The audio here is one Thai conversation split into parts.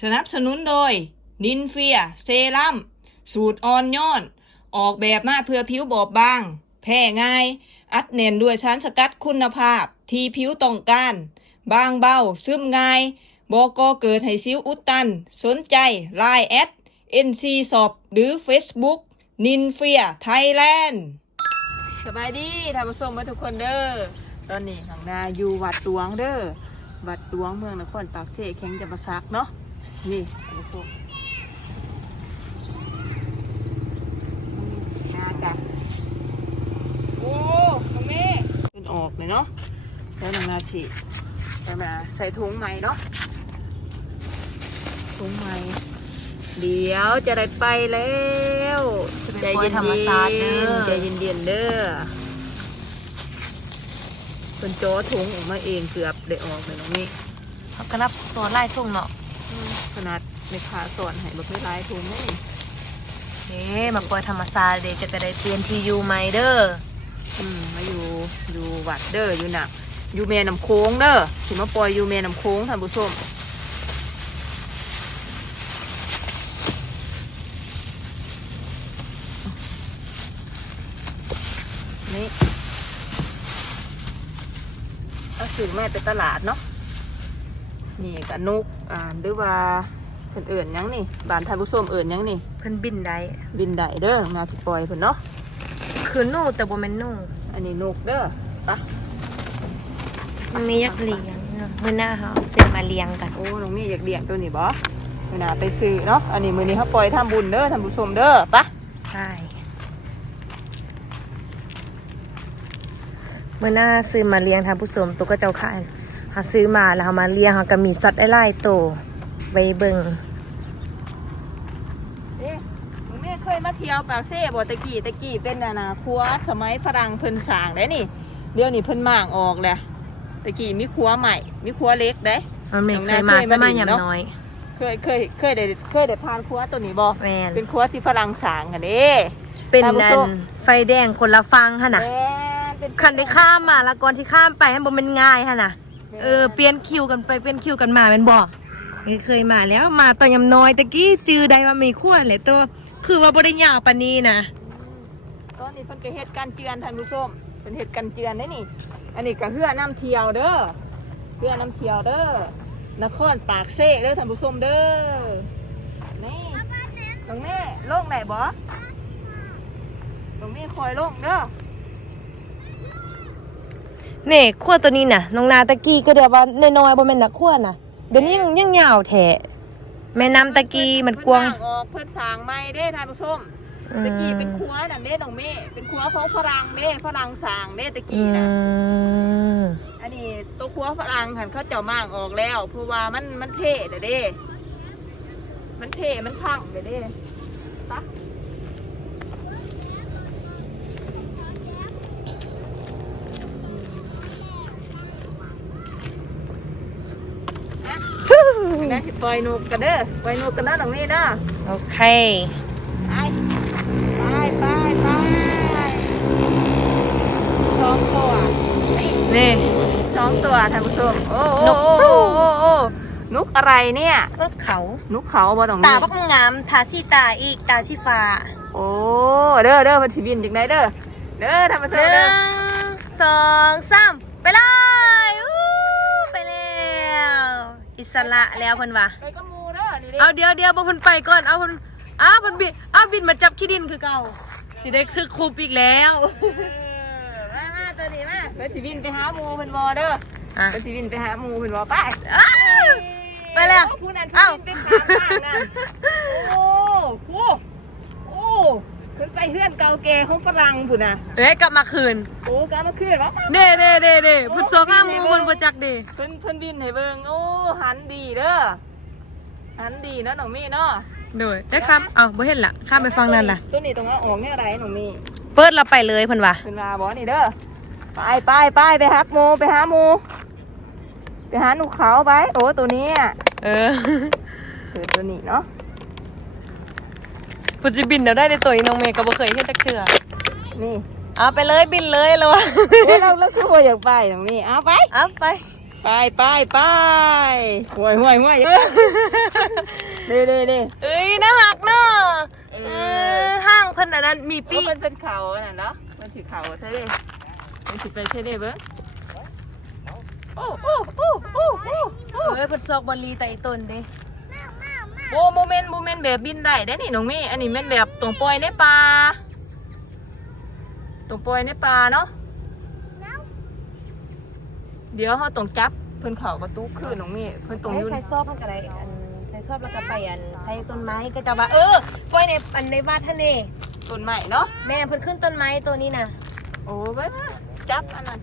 สนับสนุนโดย นินเฟีย เซรั่ม สูตรอ่อนโย้อนออกแบบมาเพื่อผิวบอบบาง แพ้ง่าย อัดเน่นด้วยสารสกัดคุณภาพ ที่ผิวต้องการ บางเบา ซึมง่าย บอกอเกิดให้สิวอุดตัน สนใจ Line แอด NC สอบหรือ Facebook นินเฟียไทยแลนด์สบายดีท่านผู้ชมมาทุกคนเด้อ ตอนนี้ข้างน้าอยู่วัดตวงเด้อ วัดตวงเมืองนครปากเสแข็งจะมาซักเนาะ นี่ท่านผู้ชมนาจ้ะโอ้ตรงนี้มันออกเลยเนาะแล้วนางนาสิจะมาใส่ถุงใหม่เนาะถุงใหม่เดี๋ยวจะได้ไปแล้วจะไปใจปล่อยเย็นธรรมชาติเด้อๆใจเย็นๆเด้อเป็นโจอถุงออกมาเองเกือบได้ออกเลยตรงนี้เขาก็นับโซนไล่ทุ่งเนาะข นาดในขาสอนให้แบบไม่ร้ายถุงนี่เอ๊มาปล่อยธรรมชาติเดี๋ยวจะไปได้เปลี่ยนที่อยู่ใหม่เด้ออืมมาอยู่อยู่วัดเด้ออยู่หนักอยู่เมน้ำโค้งเด้อถึมาปล่อยอยู่เมน้ำโค้งท่านผู้ชมนี่เอาสื่อแม่ไปตลาดเนาะ นี่กับนุกอ่าหรือว่าเพิ่นเอื่นหยังนี่บ้านท่านผู้ชมเอื่นหยังนี่ เพิ่นบินได้บินได้เด้องาสิปล่อยเพิ่นเนาะคือหนู่แต่บ่แม่นหนู่อันนี้นุกเด้อไปะมันมียักษ์เลี้ยงเนาะมื้อหน้าเฮาเอาซื้อมาเลี้ยงกันโอ้น้องมีอยากเลี้ยงตัวนี้บ่เวลาไปซื้อเนาะอันนี้มือนี้เขาปล่อยทำบุญเด้อท่านผู้ชมเด้อไปะใช่มื้อหน้าซื้อมาเลี้ยงท่านผู้ชมตัวก็เจ้าค่ะ เฮาซื้อมาแล้วเฮามาเลี้ยงเฮาก็มีสัตว์หลายๆตัวไว้เบิ่งเอ๊ะน้องมีเคยมาเที่ยวปากเซ่บ่ตะกี้ตะกี้เป็นนานาครัวสมัยฝรั่งเพิ่นสร้างได้นี่ เดี๋ยวนี้เพิ่นม่างออกแหละตะกี้มีครัวใหม่ มีครัวเล็กได้มันไม่น้องเคนายมาเคยสมามัยดินยามเนาะน้อย เคยเคยเคยได้เคยได้ทานครัวตัวนี้บ่แม่นเป็นครัวที่ฝรั่งสร้างกันเด้เป็นท่านผู้นัชนมไฟแดงคนละฟังหั่นน่ะแม่เป็คันได้ข้ามมาแล้วก่อนที่ข้ามไปให้บ่แมันง่ายหั่นน่ะ เออเปลี่ยนคิวกันไปเปลี่ยนคิวกันมาแม่นบ่เอเคยมาแล้วมาตอนยำน้อยตะกี้จือได้ว่ามีขั้วแหละตัวคือว่าบ่ได้ยาปานนี้นะตอนนี้เพิ่นก็เฮ็ดกันเจือนท่านผู้ชมเป็นเฮ็ดกันเจือนได้นี่ อันนี้ก็เฮือน้ำเที่ยวเด้อเฮือน้ำเที่ยวเด้อนครปากเซ่เด้อท่านผู้ชมเด้อนี่ตรงนี้โล่งไหนบ่ตรงนี้คอยโล่งเด้อ นี่ขั้วตัวนี้น่ะน้องนาตะกี้ก็เดี๋ยวว่าน้อยๆบ่แม่นน่ะขั้วน่ะเดี๋ยวนี้มันยังยาวแท้แม่น้ำตะกี้มันกว้างเพิ่นสร้ออกเพิ่นสร้างใหม่เด้ท่านผู้ชมอืมตะกี้เป็นครัวนั่นเด้น้องเมย์เป็นครัวของฝรั่งเด้ฝรั่งสร้างเด้ตะอืกี้น่ะมอันนี้ตัวครัวฝรั่งหันเขาเจ้ามางออกแล้วเพราะว่ามันมันเพ่เด้อเด้มันเพ่มันพังเด้อเด้ปะไม่ได้สิปล่อยนกกันเด้อปล่อยนกกันนะน้องนี่เด้อโอเค ไป ไปไปไปสองตัวนี่นี่ สองตัวท่านผู้ชม โอ้นโอ้กโอ้โอ้โอ้นกอะไรเนี่ย ก็เขา นกเขาบ่ตรงตานี้บักงามทาสีตาอีกตาชีฟ้าโอ้เด้อเด้อมันชีวินจังไดเด้อ เด้อท่านผู้ชหมนึ่เด้องสองสามไปเลยอู้ไปแล้ว อิสระแล้วเพิ่นว่าไปก็มูเด้อนี่เด้เอาเดี๋ยวเดี๋ยวบ่เพิ่นไปก่อนเอาเพิ่นอ้าวเพิ่นบินอ้าวบินมาจับขี้ดินคือเก่าสิได้คือคูปอีกแล้วเออมามาตัวนี้มาไปชีวินไปหาหมูเพิ่นบ่เด้ออะไปชีวินไปหาหมูเพิ่นบ่ไปอ้าวไปแล้วโอ้ผู้นั้นชีอ้าววินไปขามทางนั่นโอ้โหโอ้ ขึ้นไปเฮือนเก่าแก่ของฝรั่งพุ่นน่ะเฮ้ยกลับมาคืนโอ้กามาขึ้นวะเด้เด้เด้เด้พุทธสองห้าหมูเพิ่นบ่จักเด้เพิ่นเพิ่นบินให้เบิ่งโอ้หันดีเด้อหันดีเนาะน้องมี่เนาะโดยได้ข้ามเอ้าบ่เห็นล่ะข้ามไปฟังนั่นล่ะตัวนี้ตรงนั้นออกเนี่ยอะไรน้องมี่เปิดเราไปเลยเพิ่นว่าเพิ่นมาบ่นี่เด้อไปไปไปไปหาหมูไปหาหมูไปหาหนูเขาไปโอ้ตัวนี้อะเออเออตัวนี้เนาะ พุทธิบินเดี๋ยวได้ในตัวนี้น้องเมย์ก็บ่เคยเห็นจักเทื่อนี่เอาไปเลยบินเลยแล้ววะเอ้ยเราเราคือว่าอยากไปน้องมี่เอาไปเอาไปไปไปไปห่วยห่วยห่วยเด้เด้เด้เอ้ยน่ารักเนาะเอเอออห้างเพิ่นอันนั้นมีปีปีกมันเป็นเขาน่ะเนาะมันสีเขาใช่เด้มันสีเป็นใช่เด้เบิ้งโอ้โอ้โอ้โอ้โอ้โอ้เอ้ยเพิ่นซอกบอลลีไตต้นเด้ โอ้โมเมนต์โมเมนต์แบบบินได้ได้นี่น้องมี่อันนี้แม่นแบบตรงปล่อยในป่าตรงปล่อยในป่าเนาะเดี๋ยวเขาต้องจับเพิ่นเขาประตูคือน้องมี่เพิ่นตรงอไอ้ยู่ใส่ซอบมันก็ได้อันใส่ซอบแล้วก็ไปอันใส่ต้นไม้ก็จะว่าเออปล่อยในอันในวาดทะเลต้นใหม่เนาะแม่เพิ่นขึ้นต้นไม้ตัวนี้น่ะโอ้ไปมาจับอันนั้น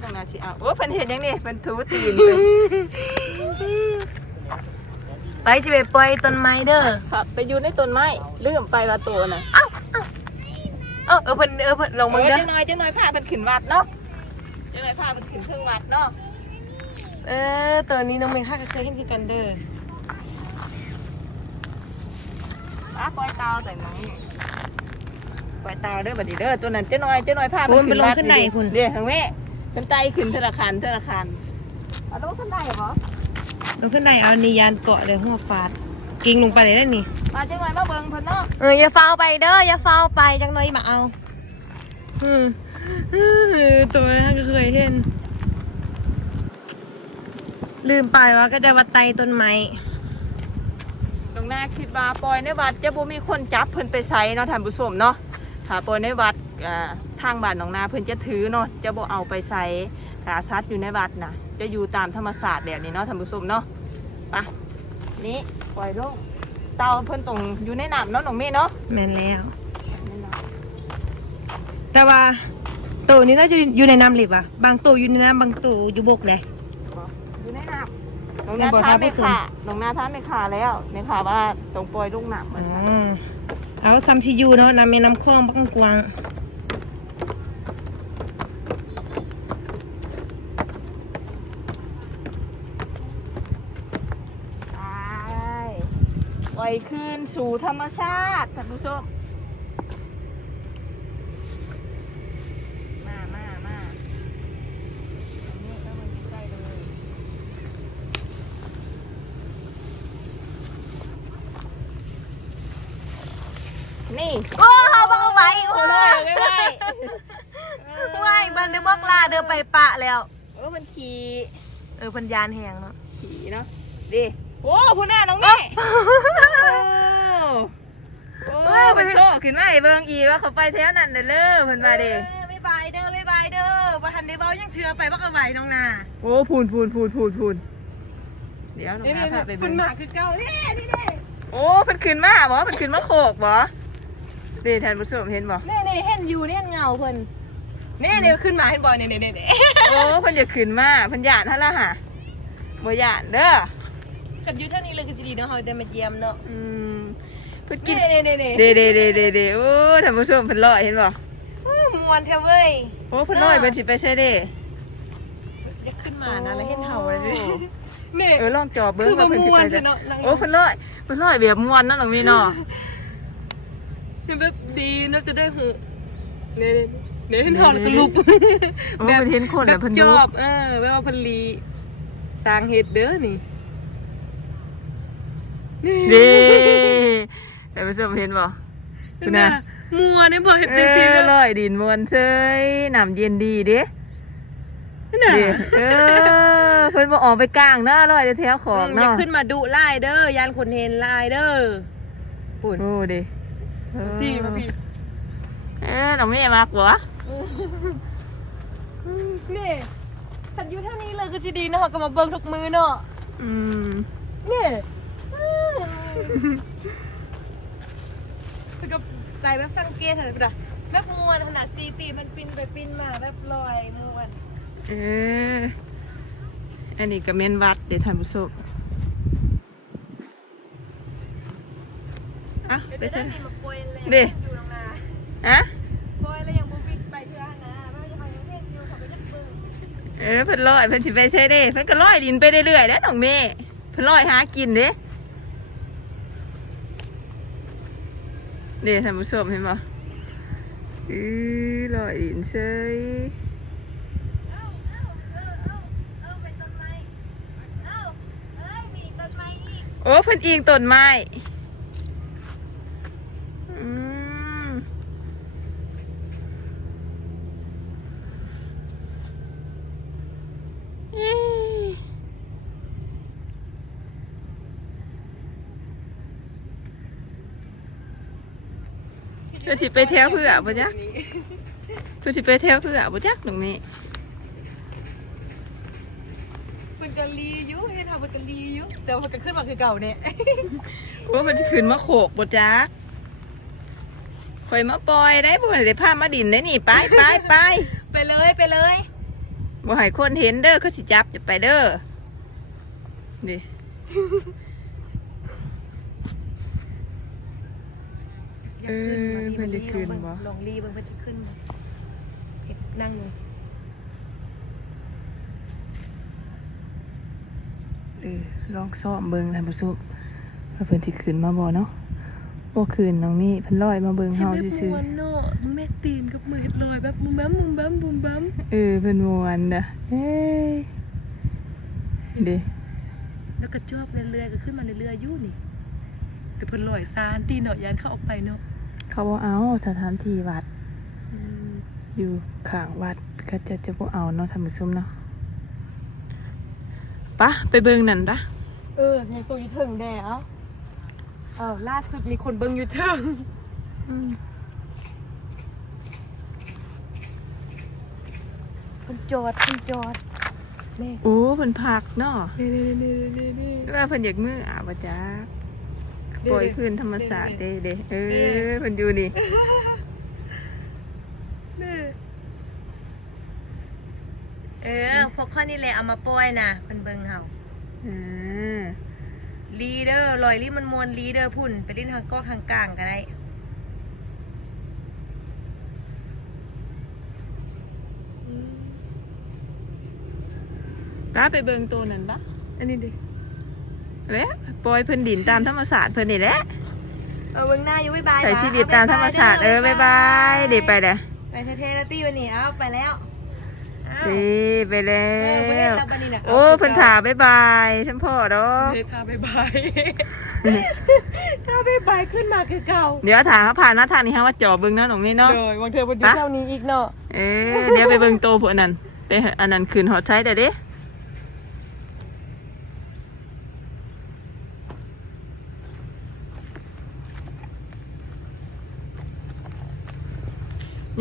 ไม่ต้องนาสิเอาโอ้เพิ่นเห็นยังนี่เพิ่นถูตีนไปไปจะไปปล่อยต้นไม้เด้อครับไปอยู่ในต้นไม้ลืมไปว่าตัวน่ะเออเออเพิ่นเออเพิ่นลงเอมาอเด้อจังน้อยจังน้อยพาเพิ่นขึ้นวัดเนาะจังน้อยพาเพิ่นขึ้นเครื่องวัดเนาะเออตัวนี้น้องเมย์ข้าก็เคยเห็นคือกันเด้ออะปล่อยเตาแต่น้องนี่ปล่อยเตาเด้อบัดนี้เด้อตัวนั้นจังน้อยจังน้อยพาพุ่นเพิ่นไปขึ้นลงวัดขึ้นไหนพุ่นเดี๋ยวทางแม่ เพิ่นไต่ขึ้นธนาคารธนาคารเอาลงขึ้นได้เหรอลงขึ้นไหนเอานิยานเกาะเลยหัวฟาดกิ่งลงไปเลยได้นี่มาจังน้อยมาเบิ่งเพิ่นเนาะเอออย่าเฝ้าไปเด้ออย่าเฝ้าไปจังหน่อยมาเอาอืมอืมตัวนั้นก็เคยเห็น ลืมไปว่าก็จะวัดไตต้นไม้ตรงหน้าคิดว่าปล่อยในวัดจะบ่มีคนจับเพิ่นไปใช้เนาะท่านผู้ชมเนาะถ้าปล่อยในวัดอ่า ทางบ้านหนองนาเพิ่นจะถือเนาะจะบ่เอาไปใช้ถ้าสัตว์อยู่ในวัดนะจะอยู่ตามธรรมศาสตร์แบบนี้เนาะท่านผู้ชมเนาะไปนี่ปล่อยลงเตาเพิ่นตรงอยู่ในน้ำเนาะน้องเมย์เนาะแม่นแล้ว แต่ว่าตัวนี้น่าจะอยู่ในน้ำลิบอะบางตัวอยู่ในน้ำบางตัวอยู่บกเลย อยู่ในน้ำน้องในนาบ่อท้าท่าผู้ไม่ชมขาน้องนาท้าไม่ขาแล้วไม่ขาว่าตรงปล่อยลงน้ำเหมืออ๋นอกันเอาซัมซียูเนาะน้ำแม่น้ำคลองบักกวาง ไปปล่ อยคืนสู่ธรรมชาติท่านผู้ชมมามามาตรงนี้ต้องมาอยู่ใกล้เลยนี่โอ้เขาบอกเอาไว้โอ้โอ้ยยไม่ไหวไว้บันได้บอกลาเดินไปปะแล้วเออมันขี่เออพันยานแหงเนาะขี่เนาะดิโอ้ผู้หน้าน้องนี่ โอ้โอ้เป็นโชคขึ้นมาให้เบิ่งอีกว่าเขาไปแถวนั้นเด้อเด้อเพิ่นว่าเด้ไม่บายเด้อไม่บายเด้อบัทันได้เบายังเถื่อไปบักเอาไว้น้องนาโอ้พูนพูนพูนพูนพูนเดี๋ยวน้องนาพาไปคุเบิ่ณงหมาคือเก่านี่นี่นี่โอ้เพิ่นขึ้นมาบ่เพิ่นขึ้นมาโขกบ่เด้ท่านผู้ชมเห็นบ่นี่นี่เห็นอยู่นี่เงาเพิ่นนี่นี่ขึ้นมาเห็นบ่เนี่ยเนี่ยเนี่ยโอ้เพิ่นจะขึ้นมาเพิ่นย่านหั่นล่ะหะบ่ย่านเด้อ ขันอยู่เท่านี้เลยก็จะดีเนาะเขาได้มาเยี่ยมเนาะอืมเพิ่นกินี่นนี่นี่นี่เด้เด้เด้เด้เด้โอ้ท่านผู้ชมเพิ่นลอยเห็นบ่มวนเทเว้ยโอ้เพิ่นลอยเพิ่นสิไปใช่เด้จะขึ้นมานะแล้วเห็นเห่าเลยดินี่เออลองจอบเบิ้งคือว่าเพิ่นสิบ่ม่วนไปเถได้อะเนาะนางโอ้เพิ่นลอยเพิ่นลอยแบบม่วนเนาะน้องมีเนาะเห็นแบบดีน่าจะได้หูเนี่ยเนี่ยเห็นเห่าแล้วก็ลุบโอ้เพิ่นเห็นคนแล้วเพิ่นจดูอบเออแปลว่าเพันลีสร้างเฮ็ดเด้อนี่ นี่เด้แต่ผู้ชมเห็นบ่คุณน่ะมัวเนี่ยบ่เฮ็ดเอจังซี่อเลยลอยดินม่วนเซยน้ำเย็นดีเด้น่ะเด้เออเพิ่นบ่ออกไปกลางเนาะลอยแต่แถวขอบอย่าเนาะขึ้นมาดุลายเด้อยานคนเห็นลายเด้อปุ่นโอ้เด้เออพี่มาพี่เอ้น้องแม่มากบ่นี่ขันอยู่เท่านี้เลยก็จะดีเนาะก็มาเบิ่งทุกมือเนาะอืมนี่ แล้วก็ไปแบบสังเกตเถอะนะแบบมวนขนาดซีตีมันปินไปปินมาแบบลอยมวนเอออันนี้ก็แม่นวัดเด้ท่านผู้ชมอะไปไปใช่ใช่มาโปรยเลยดิอยู่ตรงนาฮะโปรยเลยยังบุบิกไปเทื่อนะไม่ว่าจะไปยังเพ่งอยู่เขาไปยักเบิ่งเออเพิ่นลอยเพิ่นสิไปใช้เด้เพิ่นก็ลอยดินไปเรื่อยๆเด้อน้องเมย์เพิ่นลอยหากินเด้ เด้ท่านผู้ชมเห็นบ่อือลอยดินเฉยเอ้าเอ้าเออเอ้าเอ้าไปต้นไม้อ้าโอ้เพิ่นอิงต้นไม้ เอ้ยเพิ่นสิไปแถวเพื่อบ่จ๊ะเพิ่นสิไปแถวเพื่อบ่จ๊ะตรงนี้มันก็รีอยุเห็นค่ะมันก็รีอยุแต่ว่ามันก็ขึ้นมาคือเก่าเนี่ยว่ามันจะขึ้นมาโขกบ่จักข่อยมาปล่อยได้บ่ให้ได้พามาดินได้นี่ไปไปไปไปเลยไปเลยบ่ให้คนเห็นเด้อเขาสิจับจะไปเด้อดิ ออเพิ่นจะขึ้นบ่ลองรีเบิ่งเพิ่นจะขึ้นบ่เฮ็ดนั่งอยู่เออลองซ้อมเบิ่งท่านผู้ชมว่าเพิ่นสิขึ้นมาบ่เนาะบ่ขึ้นน้องมีเพิ่นลอยมาเบิ่งเฮาซื่อเฮ็ดแบบม่วนเนาะแม่ตีนกับมือเฮ็ดลอยแบบมุมบัมมุมบัมมุมบัมๆเออเพิ่นม่วนเด้อเอ้ยเด้แล้วก็จวบเรื่อยๆก็ขึ้นมาเรื่อยๆอยู่นี่แต่เพิ่นลอยซานตีนเนาะยานเข้าออกไปเนาะ เขาบ่เอาสถานที่วัดอืมอยู่ข้างวัดก็จะจะพวกเอาเนาะทำมือซุ่มเนาะปะไปเบิ่งนั่นปะเออยังตัวอยู่เทิงแด่เอ้าเอ้าล่าสุดมีคนเบิ่งอยู่เทิงเพิ่นจอดเพิ่นจอดนี่โอ้เพิ่นพักเนาะนี่นี่นี่นี่นี่ว่าเพิ่นอยากมืออะบ่จ้า ปล่อยคืนธรรมศาสตร์เด้เด้เออเพิ่นอยู่นี่นี่เออพวกข้อนี่แหละเอามาปล่อยนะเพิ่นเบิ่งเฮาอ่าลีเดอร์ลอยลี่มันมวนลีเดอร์พุ่น ไปดิ้นทางกอกทางกลางก็ได้ปะไปเบิ่งตัวนั่นปะอันนี้ดิ แล้วปล่อยเพิ่นดินตามธรรมศาสตร์เพิ่นนี่แหละเอาเบิ่งหน้าอยู่บ๊ายบายใช้ชีวิตตามธรรมศาสตร์เออบ๊ายบายเดี๋ยวไปเด้อไปเท่ๆแล้วตี้วันนี้เอาไปแล้วอ้าวเอ้ยไปแล้เออบ่ได้ว รับบัดนี้น่ะโอ้เพิ่นถาบ๊ายบายฉันพ่อดอกเฮ้ยพาบ๊ายบายถ้าบ๊ายบายขึ้นมาคือเก่าเดี๋ยวถามเขาผ่านมาทางนี้ฮะว่าจอเบิ่งเนาะหนองนี่เนาะ เลยบางเธอบ่อยู่ฮะ เท่านี้อีกเนาะเอ๊ะเดี๋ยวไปเบิ่งโตพวกอันนั้นไปหาอันนั้นคืนหอดใช้ได้เด้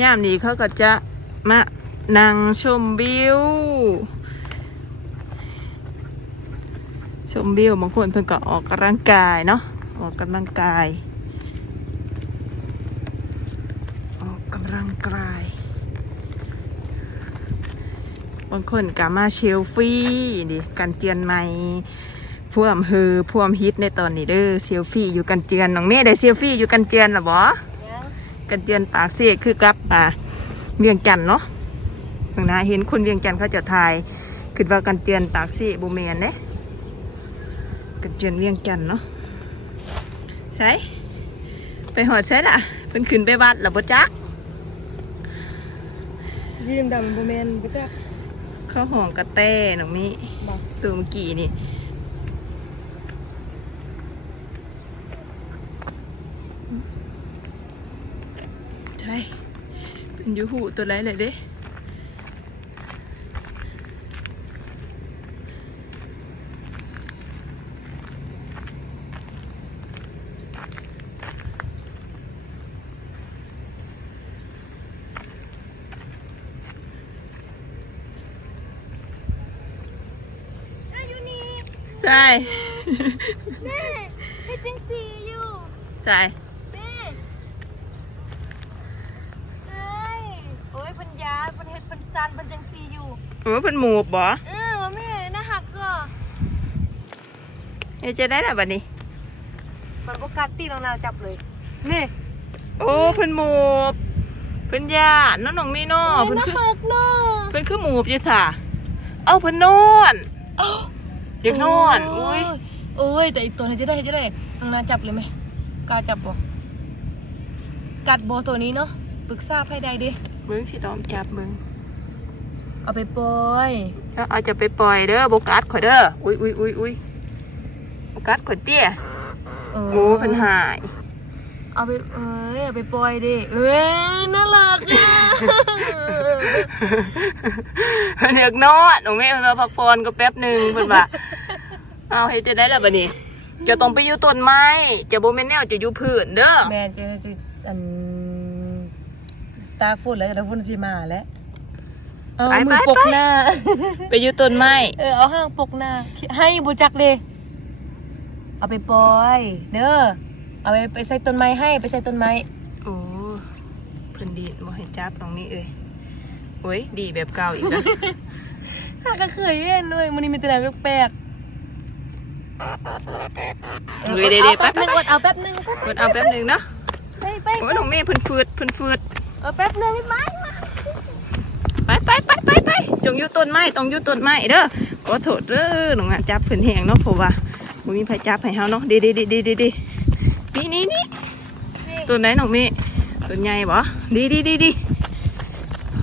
ย่ามนี้เขาก็จะมานั่งชมวิว ชมวิวบางคนเพิ่นก็ออกกำลังกายเนาะออกกำลังกาย ออกกำลังกาย บางคนก็มาเชลฟี่ดิกันเจียนใหม่พ่วมเฮอพ่วมฮิตในตอนนี้เด้อเซลฟี่อยู่กันเจียนน้องเมย์ได้เซลฟี่อยู่กันเจียนหรอบ่ยัง กันเจียนปากเสียคือกับอ่าเวียงจันทน์เนาะข้างหน้าเห็นคนเวียงจันทน์เขาจะถ่ายคิดว่ากันเจียนปากเสียบ่แม่นเด้กันเจียนเวียงจันทน์เนาะใช่ไปหอดใช่ล่ะเพิ่นขึ้นไปวัดแล้วบ่จักยืมดำบ่แม่นบ่จักเข้าห้องกระแต้น้องมิบ่ตัวเมื่อกี้นี่ ใช่เป็นยูหูตัวไรเลยเด้ใช่แม่เฮ็ดจังซี่อยู่ใช่ แม่เอ้ยโอ้ยเพิ่นยาเพิ่นเฮ็ดเพิ่นซันเพิ่นจังซี่อยู่โอ้เป็นหมูบบ่เออว่าแม่น่าหักก็เอ้ยจะได้ละบัดนี้ มันบ่กัดตีน้องนาวจับเลยนี่โอ้เพิ่นหมูบเพิ่นญาติเน้องน้องมีเนาะเพิ่นน่าคือหักเนาะเพิ่นคือหมูบอยู่ค่ะเอ้าเพิ่นนอนอยากนอนอุ้ยโอ้ยแต่อีกตัวนี้จะได้จะได้น้องนาวจับเลยไหมกล้าจับบ่กัดบ่ตัวนี้เนาะปรึกษาไผใดเด้เบิ่งสิลองจับเบิ่ง เอาไปปล่อยเอาเอาจะไปปล่อยเด้อโบกัสข่อยเด้ออุ้ยอุ้ยอุ้ยอุ้ยโอ้กัดขวดเตี้ยเออโอ้เพิ่นหายเอาไปเอ้ยเอาไปปล่อยดิเอ้ยน่ารักอะเพิ่นอยากนอนน้องเมย์เพิ่นมาพักผ่อนก็แป๊บหนึงเพิ่นว่าเอาเฮ็ดจะได้ล่ะบัดนี้จะต้องไปอยู่ต้นไม้จะบ่แม่นแนวจะอยู่พื้นเด้อแม่จะจะอันตาฝุ่นแล้วตาฝุ่นที่มาแล้ว เอามือปกหน้า ไปอยู่ต้นไม้เออเอาห้างปกหน้า ให้บุจักเลย เอาไปปล่อย เด้อ เอาไปไปใส่ต้นไม้ให้ไปใส่ต้นไม้ โอ้เพิ่นดีดบ่ให้จับตรงนี้เอ้ยโอ้ยดีแบบเก่าอีกแล้วข้าก็เคยเห็นด้วยมันนี่มีแต่อะไรแปลกๆเฮ้ยเดี๋ยวๆอาแป๊บนึงไปๆอดเอาแป๊บนึงเพิ่นเอาแป๊บหนึงเนาะไปไปโอ้ยน้องเมย์เพิ่นฟืดเพิ่นฟืดเอาแป๊บนึงได้ไหม ไปไปไปไปไปจงอยู่ต้นไม้ต้องอยู่ต้นไม้เด้อขอโทษเด้อน้องงาจับเพิ่นแหงเนาะเพราะว่าบ่มีไผจับให้เฮาเนาะดีดีดีดีดีดีนี่นี่นี่ต้นไหนน้องเมย์ต้นใหญ่บ่ดีดีดีดี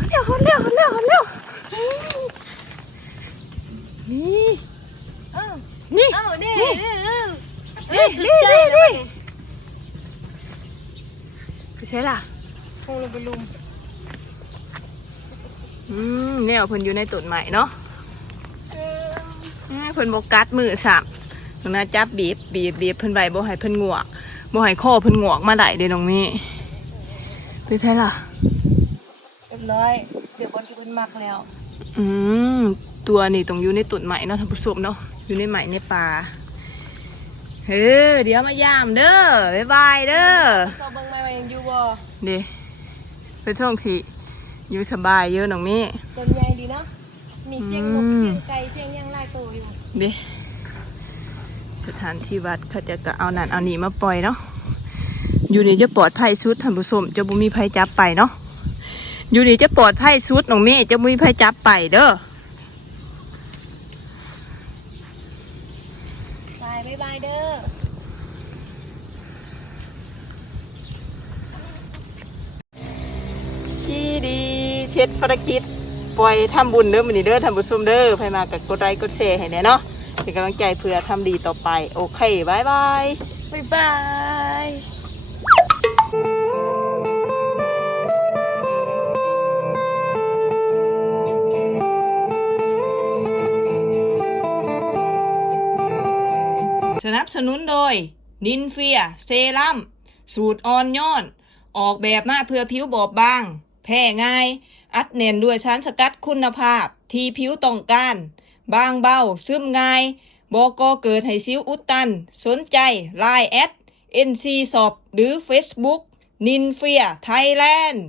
เร็วเร็วเร็วเร็วนี่อ้าวนี่อ้าวนี่นี่นี่นี่นี่นี่นี่นี่ไปใช่ล่ะคงลงไปลุม อืมเนี่ยเพิ่นอยู่ในต้นไม้เนาะเอ้ยเพิ่นบ่กัดมือสับตรงนั้นจับบีบบีบบีบเพิ่นไว้บ่ให้เพิ่นงวกบ่ให้คอเพิ่นงวกมาได้เด้น้องเมย์ไปใช่ล่ะเรียบร้อยเดี๋ยวบอลที่เป็นมักแล้ว อืมตัวนี่ต้องอยู่ในต้นไม้เนาะท่านผู้ชมเนาะอยู่ในไม้ในป่าเฮ้อเดี๋ยวมายามเด้อบ๊ายบายเด้อซอเบิ้งไม้ว่ายังอยู่บ่เด้เป็นช่วงที่ อยู่สบายเยอะน้องเมย์ต้นใหญ่ดีเนาะ มีเสียงนกอืมเสียงไก่เสียงหยังไล่โตอยู่เด้สถานที่วัดเขาจะก็เอานั่นเอานี่มาปล่อยเนาะ อยู่นี่จะปลอดภัยสุดท่านผู้ชมจะบ่มีภัยจับไปเนาะ อยู่นี่จะปลอดภัยสุดน้องเมย์จะบ่มีภัยจับไปเด้อ ภารกิจปล่อยทำบุญเด้อมื้อนี้เด้อท่านผู้ชมเด้อใครมากับกดไลค์กดแชร์ให้แน่เนาะเป็นกำลังใจเพื่อทำดีต่อไป โอเคบายบายบ๊ายบายสนับสนุนโดย นินเฟีย เซรั่ม สูตรอ่อนโย้อนออกแบบมาเพื่อผิวบอบบาง แพ้ง่าย อัดแน่นด้วยสารสกัดคุณภาพ ที่ผิวต้องการ บางเบา ซึมง่ายบอกกเกิดให้ซิวอุดตัน สนใจไลน์แอด NC สอบหรือ Facebook นินเฟียไทยแลนด์